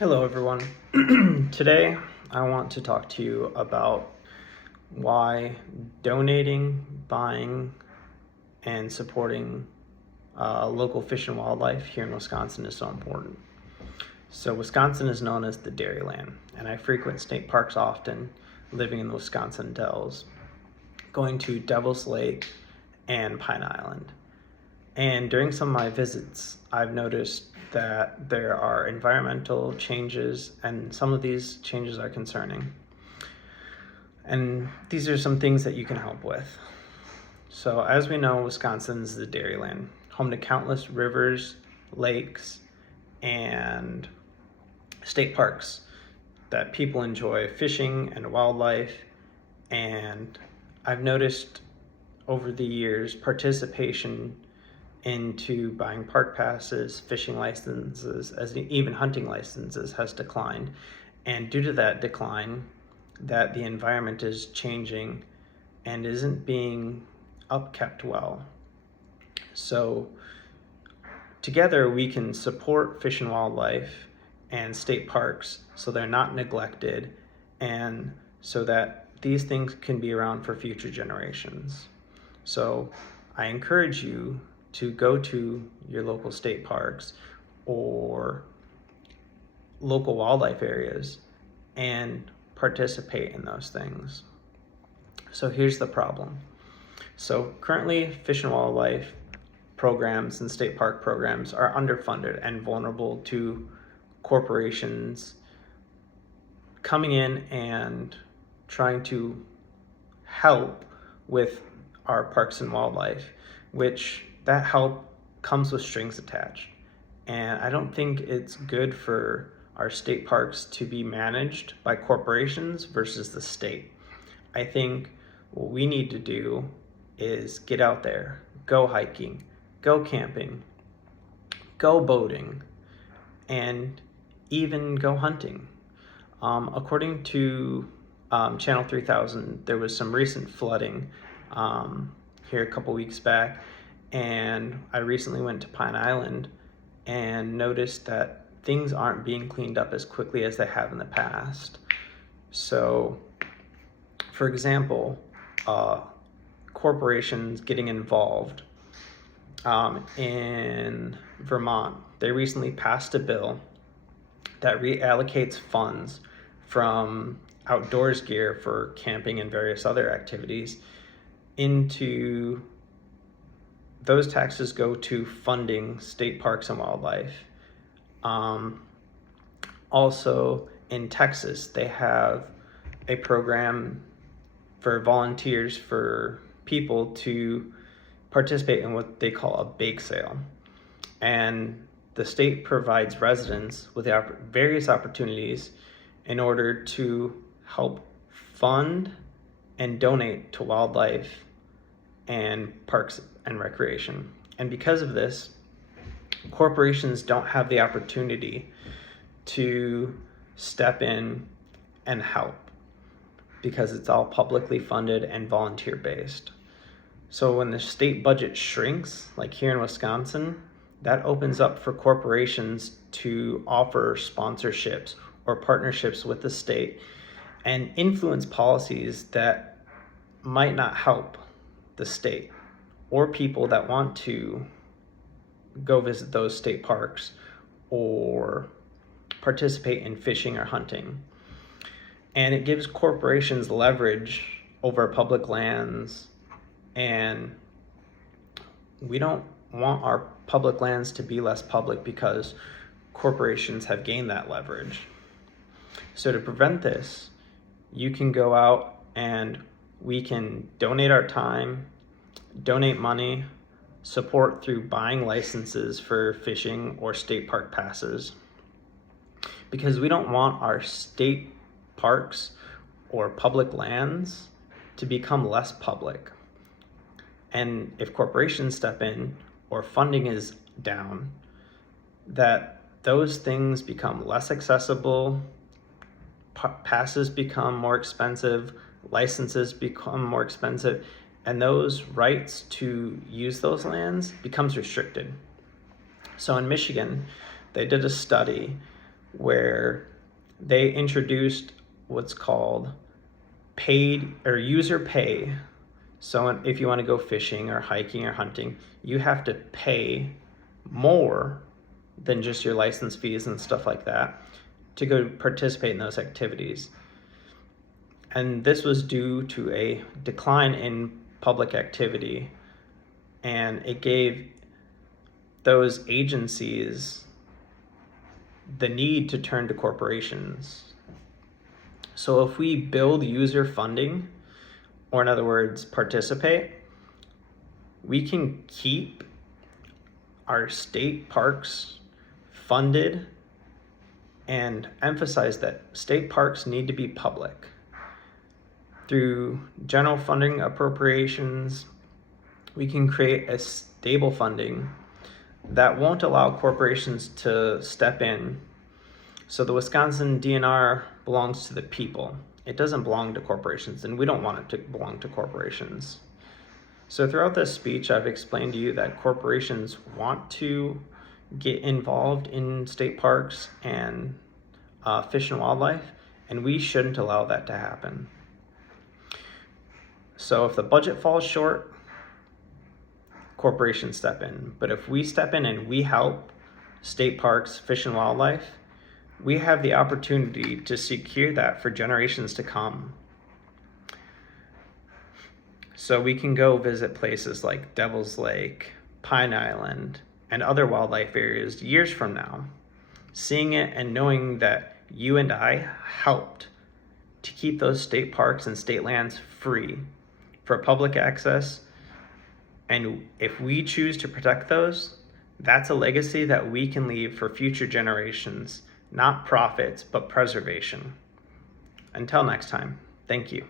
Hello, everyone. Today, I want to talk to you about why donating, buying, and supporting local fish and wildlife here in Wisconsin is so important. So, Wisconsin is known as the Dairyland, and I frequent state parks often, living in the Wisconsin Dells, going to Devil's Lake and Pine Island. And during some of my visits, I've noticed that there are environmental changes, and some of these changes are concerning. And these are some things that you can help with. So, as we know, Wisconsin is the Dairyland, home to countless rivers, lakes, and state parks that people enjoy fishing and wildlife. And I've noticed over the years participation into buying park passes, fishing licenses, as even hunting licenses has declined. And due to that decline, that the environment is changing and isn't being upkept well. So together we can support fish and wildlife and state parks so they're not neglected, and so that these things can be around for future generations. So I encourage you to go to your local state parks or local wildlife areas and participate in those things. So here's the problem. So currently, fish and wildlife programs and state park programs are underfunded and vulnerable to corporations coming in and trying to help with our parks and wildlife, which that help comes with strings attached. And I don't think it's good for our state parks to be managed by corporations versus the state. I think what we need to do is get out there, go hiking, go camping, go boating, and even go hunting. According to Channel 3000, there was some recent flooding here a couple weeks back, and I recently went to Pine Island and noticed that things aren't being cleaned up as quickly as they have in the past. So, for example, corporations getting involved. In Vermont, they recently passed a bill that reallocates funds from outdoors gear for camping and various other activities into those taxes go to funding state parks and wildlife. Also in Texas, they have a program for volunteers, for people to participate in what they call a bake sale. And the state provides residents with various opportunities in order to help fund and donate to wildlife and parks and recreation. And because of this, corporations don't have the opportunity to step in and help because it's all publicly funded and volunteer based. So when the state budget shrinks, like here in Wisconsin, that opens up for corporations to offer sponsorships or partnerships with the state and influence policies that might not help the state or people that want to go visit those state parks or participate in fishing or hunting. And it gives corporations leverage over public lands, and we don't want our public lands to be less public because corporations have gained that leverage. So to prevent this, you can go out and we can donate our time, donate money, support through buying licenses for fishing or state park passes, because we don't want our state parks or public lands to become less public. And if corporations step in or funding is down, that those things become less accessible, passes become more expensive, licenses become more expensive, and those rights to use those lands becomes restricted. So in Michigan, they did a study where they introduced what's called paid or user pay. So if you want to go fishing or hiking or hunting, you have to pay more than just your license fees and stuff like that to go participate in those activities. And this was due to a decline in public activity, and it gave those agencies the need to turn to corporations. So if we build user funding, or in other words, participate, we can keep our state parks funded and emphasize that state parks need to be public. Through general funding appropriations, we can create a stable funding that won't allow corporations to step in. So the Wisconsin DNR belongs to the people. It doesn't belong to corporations, and we don't want it to belong to corporations. So throughout this speech, I've explained to you that corporations want to get involved in state parks and fish and wildlife, and we shouldn't allow that to happen. So if the budget falls short, corporations step in. But if we step in and we help state parks, fish and wildlife, we have the opportunity to secure that for generations to come. So we can go visit places like Devil's Lake, Pine Island, and other wildlife areas years from now, seeing it and knowing that you and I helped to keep those state parks and state lands free for public access. And if we choose to protect those, that's a legacy that we can leave for future generations, not profits, but preservation. Until next time, thank you.